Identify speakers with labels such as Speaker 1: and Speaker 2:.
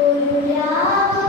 Speaker 1: ഒരു രാവ്